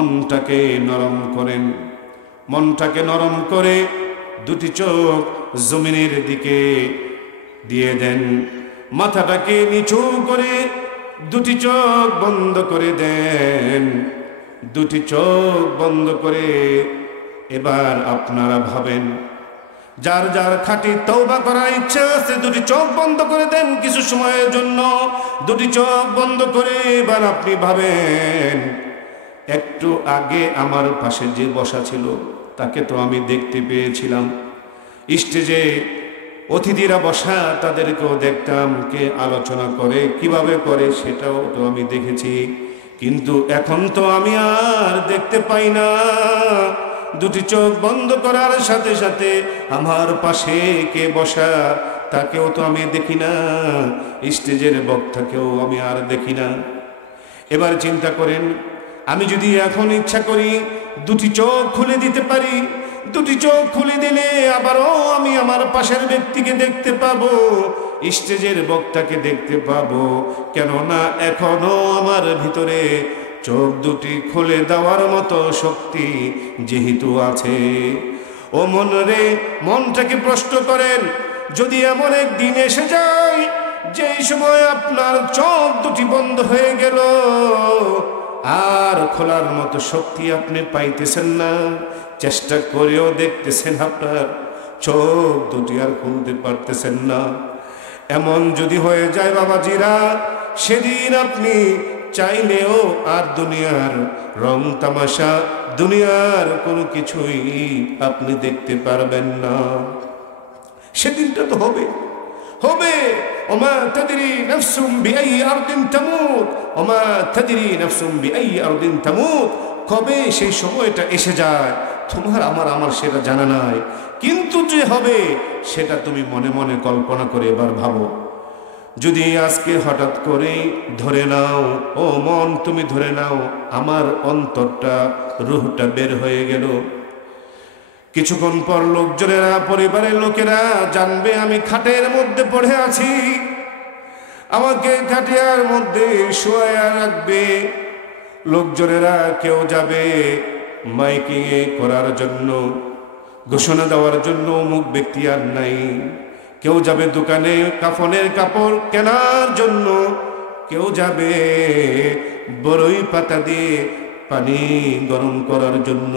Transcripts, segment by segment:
মনটাকে নরম করেন, মনটাকে নরম করে দুটি চোখ জমিনের দিকে দিয়ে দেন, মাথাটাকে নিচু করে দুটি চোখ বন্ধ করে দেন। দুটি চোখ বন্ধ করে এবার আপনারা ভাবেন, যার যার খাঁটি তওবা করার ইচ্ছা আছে দুটি চোখ বন্ধ করে দেন কিছু সময়ের জন্য। দুটি চোখ বন্ধ করে এবার আপনি ভাবেন, একটু আগে আমার পাশে যে বসা ছিল তাকে তো আমি দেখতে পেয়েছিলাম, স্টেজে অতিথিরা বসা তাদেরকেও দেখতাম, কে আলোচনা করে কিভাবে করে সেটাও তো আমি দেখেছি, কিন্তু এখন তো আমি আর দেখতে পাই না। দুটি চোখ বন্ধ করার সাথে সাথে আমার পাশে কে বসা তাকেও তো আমি দেখি না, স্টেজের বক্তাকেও আমি আর দেখি না। এবার চিন্তা করেন, আমি যদি এখন ইচ্ছা করি দুটি চোখ খুলে দিতে পারি, দুটি চোখ খুলে দিলে আবারও আমি আমার পাশের ব্যক্তিকে দেখতে পাবো, স্টেজের বক্তাকে দেখতে পাবো, কেননা এখনো আমার ভিতরে চোখ দুটি খুলে দেওয়ার মতো শক্তি যেহেতু আছে। ও মন রে, মনটাকে প্রশ্ন করেন, যদি এমন একদিন এসে যায় যেই সময় আপনার চোখ দুটি বন্ধ হয়ে গেল, আর খোলার মতো শক্তি আপনি পাইতেছেন না, চেষ্টা করেও দেখতেছেন আপনার চোখ দুটি আর খুলতে পারতেছেন না, এমন যদি হয়ে যায় বাবাজিরা, সেদিন আপনি চাইলেও আর দুনিয়ার রং তামাশা, দুনিয়ার কোনো কিছুই আপনি দেখতে পারবেন না। সেদিনটা তো হবে হবে। ওমা তাদরি নাফসুম বিআই আরদিন তামুত, ওমা তাদরি নাফসুম বিআই আরদিন তামুত। কবে সেই সময়টা এসে যায় তোমার আমার সেটা জানা নাই, কিন্তু যে হবে সেটা তুমি মনে মনে কল্পনা করে এবার ভাবো। যদি আজকে হঠাৎ করে ধরে নাও, ও মন তুমি ধরে নাও আমার অন্তরটা, রুহটা বের হয়ে গেল, কিছুক্ষণ পর লোকজনেরা, পরিবারের লোকেরা জানবে আমি খাটের মধ্যে পড়ে আছি, আমাকে খাটিয়ার মধ্যে শোয়া রাখবে। লোকজনেরা কেউ যাবে মাইকিং করার জন্য, ঘোষণা দেওয়ার জন্য অমুক ব্যক্তি আর নাই, কেউ যাবে দোকানে কাফনের কাপড় কেনার জন্য, কেউ যাবে বড়ই পাতা দিয়ে পানি গরম করার জন্য,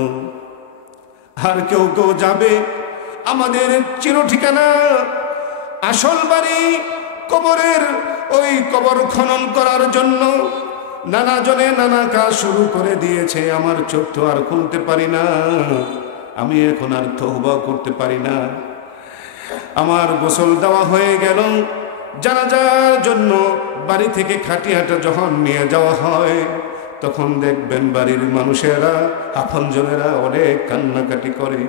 আর কেউ কেউ যাবে আমাদের চির ঠিকানা আসল বাড়ি কবরের ওই কবর খনন করার জন্য। নানা জনে নানা কাজ শুরু করে দিয়েছে, আমার চোখ তো আর খুলতে পারি না, আমি এখন আর তওবা করতে পারি না। আমার গোসল দেওয়া হয়ে গেল, জানাজার জন্য বাড়ি থেকে খাটিয়াটা যখন নিয়ে যাওয়া হয়, তখন দেখবেন বাড়ির মানুষেরা, আপনজনেরা অনেক কান্নাকাটি করে।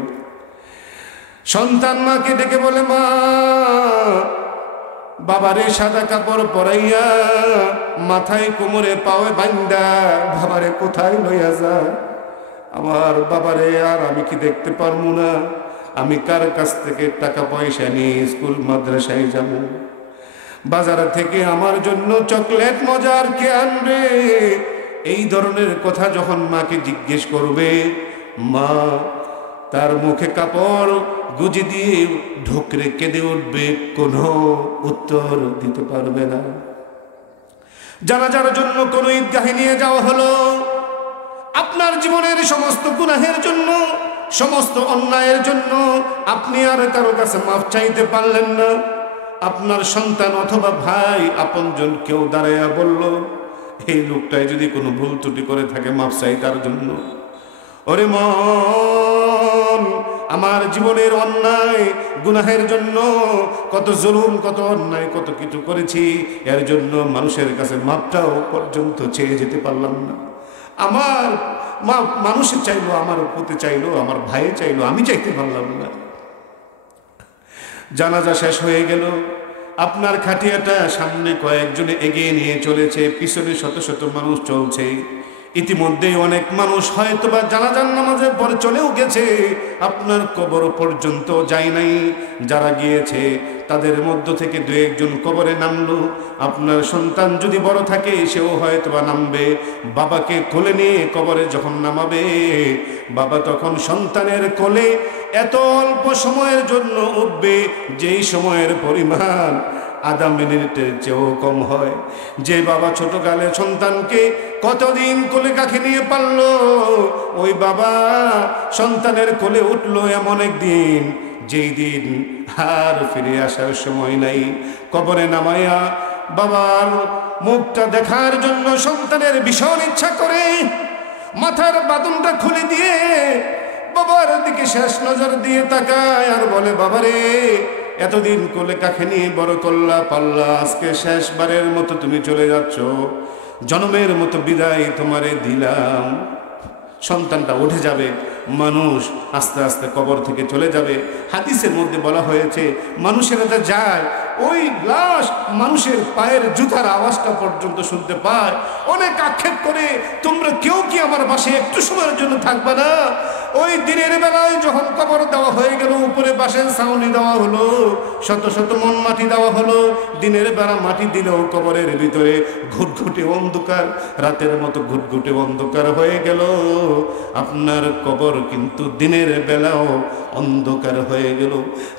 সন্তান মাকে ডেকে বলে, মা বাবারে সাদা কাপড় পরাইয়া মাথায় কোমরে পাওয়ে বান্দা বাবারে কোথায় লইয়া যায়, আমার বাবারে আর আমি কি দেখতে পারবো না, আমি কার কাছ থেকে টাকা পয়সা নিয়ে স্কুল মাদ্রাসায় যাব, বাজার থেকে আমার জন্য চকলেট মজার কে আনবে। এই ধরনের কথা যখন মাকে জিজ্ঞেস করবে, মা তার মুখে কাপড় গুজে দিয়ে ঢোকরে কেঁদে উঠবে, কোনো উত্তর দিতে পারবে না। জানাজার জন্য কোনো ঈদগাহে নিয়ে যাওয়া হলো, আপনার জীবনের সমস্ত গুনাহের জন্য, সমস্ত অন্যায়ের জন্য আপনি আর কারো কাছে মাফ চাইতে পারলেন না। আপনার সন্তান অথবা ভাই আপনজন কেউ দাঁড়াইয়া বলল, এই লোকটাই যদি কোনো ভুল ত্রুটি করে থাকে মাফ চাই তার জন্য। ওরে মন, আমার জীবনের অন্যায় গুনাহের জন্য কত জুলুম, কত অন্যায়, কত কিছু করেছি, এর জন্য মানুষের কাছে মাপটাও পর্যন্ত চেয়ে যেতে পারলাম না। আমার মানুষে চাইলো, আমার প্রতি চাইলো, আমার ভাই চাইলো, আমি চাইতে পারলাম না। জানাজা শেষ হয়ে গেল, আপনার খাটিয়াটা সামনে কয়েকজনে এগিয়ে নিয়ে চলেছে, পিছনে শত শত মানুষ চলছে। ইতিমধ্যে অনেক মানুষ হয়তোবা জানাজার নামাজের পরে চলেও গেছে, আপনার কবর পর্যন্ত যায় নাই। যারা গিয়েছে তাদের মধ্য থেকে দু একজন কবরে নামলো। আপনার সন্তান যদি বড় থাকে সেও হয়তো বা নামবে। বাবাকে কোলে নিয়ে কবরে যখন নামাবে, বাবা তখন সন্তানের কোলে এত অল্প সময়ের জন্য উঠবে যেই সময়ের পরিমাণ আধা মিনিটের চেয়েও কম হয়। যে বাবা ছোটকালে সন্তানকে কতদিন কোলে কাছে নিয়ে পারলো, ওই বাবা সন্তানের কোলে উঠলো এমন একদিন যেই দিন আর ফিরে আসার সময় নাই। কবরে নামাইয়া বাবার মুখটা দেখার জন্য সন্তানের ভীষণ ইচ্ছা করে, মাথার বাঁধনটা খুলে দিয়ে বাবার দিকে শেষ নজর দিয়ে তাকায় আর বলে, বাবারে এতদিন কোলে কাছে নিয়ে বড় করলা পাল্লা, আজকে শেষবারের মতো তুমি চলে যাচ্ছ, জনমের মতো বিদায় তোমারে দিলাম। সন্তানটা উঠে যাবে, মানুষ আস্তে আস্তে কবর থেকে চলে যাবে। হাদিসের মধ্যে বলা হয়েছে মানুষেরা যা যায় ওই লাশ মানুষের পায়ের জুতার আওয়াজটা পর্যন্ত শুনতে পায়। অনেক আক্ষেপ করে, তোমরা কেউ কি আমার বাসে একটু সময়ের জন্য থাকবে না? ওই দিনের বেলায় যখন কবর দেওয়া হয়ে গেল, উপরে বাঁশের ছাউনি দেওয়া হলো, শত শত মন মাটি দেওয়া হলো, দিনের বেলা মাটি দিলেও কবরের ভিতরে ঘুটঘুটে অন্ধকার, রাতের মতো ঘুটঘুটে অন্ধকার হয়ে গেল। আপনার কবর কিন্তু দিনের বেলাও অন্ধকার হয়ে গেল।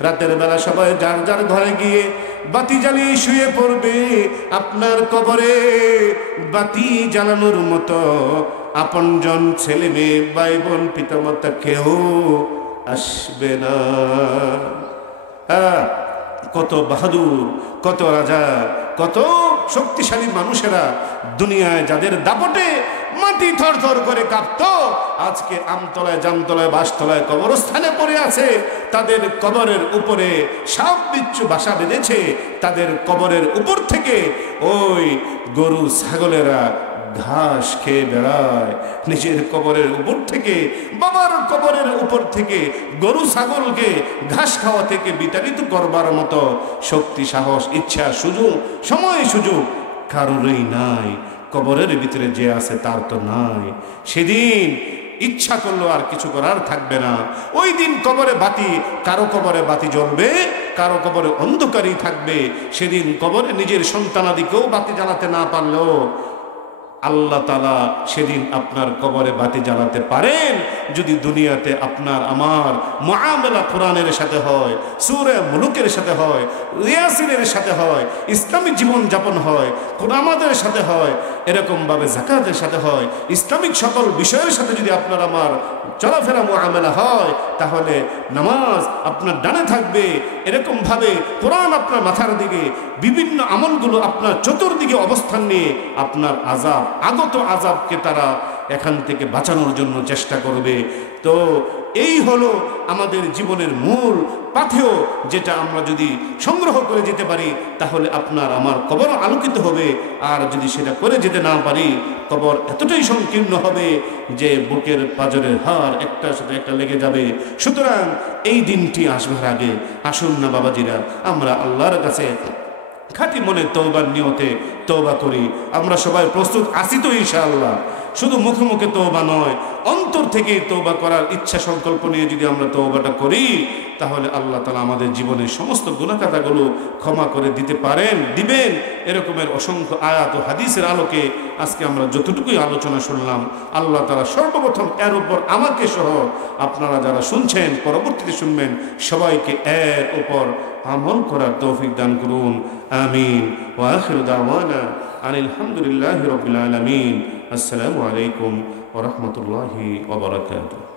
রাতের বেলা সবাই যার যার ঘরে গিয়ে বাতি জ্বালিয়ে শুয়ে পড়বে। আপনার কবরে বাতি জ্বালানোর মতো আপনজন, ছেলে মেয়ে, ভাই বোন, পিতামাতা কেউ আসবে না। কত বাহাদুর, কত রাজা, কত শক্তিশালী মানুষেরা দুনিয়ায় যাদের দাপটে মাটি থরথর করে কাঁপত, আজকে আমতলায়, জামতলায়, বাসতলায় কবরস্থানে পড়ে আছে। তাদের কবরের উপরে সাপ বিচ্ছু বাসা বেঁধেছে। তাদের কবরের উপর থেকে ওই গরু ছাগলেরা ঘাস খেয়ে বেড়ায়। নিজের কবরের উপর থেকে, বাবার কবরের উপর থেকে গরু ছাগলকে ঘাস খাওয়া থেকে বিতাড়িত করবার মতো শক্তি, সাহস, ইচ্ছা, সুযোগ, সময় সুযোগ কারোরই নাই। কবরের ভিতরে যে আছে তার তো নাই। সেদিন ইচ্ছা করলো আর কিছু করার থাকবে না। ওই দিন কবরে বাতি, কারো কবরে বাতি জ্বলবে, কারো কবরে অন্ধকারই থাকবে। সেদিন কবরে নিজের সন্তানাদিকেও বাতি জ্বালাতে না পারলেও আল্লাহ তাআলা সেদিন আপনার কবরে বাতি জ্বালাতে পারেন যদি দুনিয়াতে আপনার আমার মুআমালা কোরআনের সাথে হয়, সূরা মুলুকের সাথে হয়, ইয়াসিনের সাথে হয়, ইসলামিক জীবন যাপন হয়, কোরআনের সাথে হয়, এরকমভাবে যাকাতের সাথে হয়, ইসলামিক সকল বিষয়ের সাথে যদি আপনার আমার চলাফেরা মুআমালা হয়, তাহলে নামাজ আপনার ডানে থাকবে, এরকমভাবে কোরআন আপনার মাথার দিকে, বিভিন্ন আমলগুলো আপনার চতুর্দিকে অবস্থান নিয়ে আপনার আযাব, আগত আযাবকে তারা এখান থেকে বাঁচানোর জন্য চেষ্টা করবে। তো এই হলো আমাদের জীবনের মূল পাথেয়, যেটা আমরা যদি সংগ্রহ করে যেতে পারি তাহলে আপনার আমার কবর আলোকিত হবে। আর যদি সেটা করে যেতে না পারি, কবর এতটাই সংকীর্ণ হবে যে বুকের পাঁজরের হাড় একটার সাথে একটা লেগে যাবে। সুতরাং এই দিনটি আসবার আগে আসুন না বাবাজিরা, আমরা আল্লাহর কাছে খাঁটি মনে তওবার নিয়তে তওবা করি। আমরা সবাই প্রস্তুত আছি তো ইনশাআল্লাহ? শুধু মুখে মুখে তওবা নয়, অন্তর থেকে তওবা করার ইচ্ছা সংকল্প নিয়ে যদি আমরা তওবাটা করি, তাহলে আল্লাহ তাআলা আমাদের জীবনের সমস্ত গুনাহ খাতাগুলো ক্ষমা করে দিতে পারেন, দিবেন। এরকমের অসংখ্য আয়াত ও হাদিসের আলোকে আজকে আমরা যতটুকুই আলোচনা শুনলাম, আল্লাহ তাআলা সর্বপ্রথম এর উপর আমাকে সহ আপনারা যারা শুনছেন, পরবর্তীতে শুনবেন, সবাইকে এর উপর আমল করার তৌফিক দান করুন। আমিন। ওয়া আখিরু দাওয়ানা আনিল হামদুলিল্লাহি রাব্বিল আলামিন। আসসালামু আলাইকুম ওয়া রাহমাতুল্লাহি ওয়া বারাকাতুহু।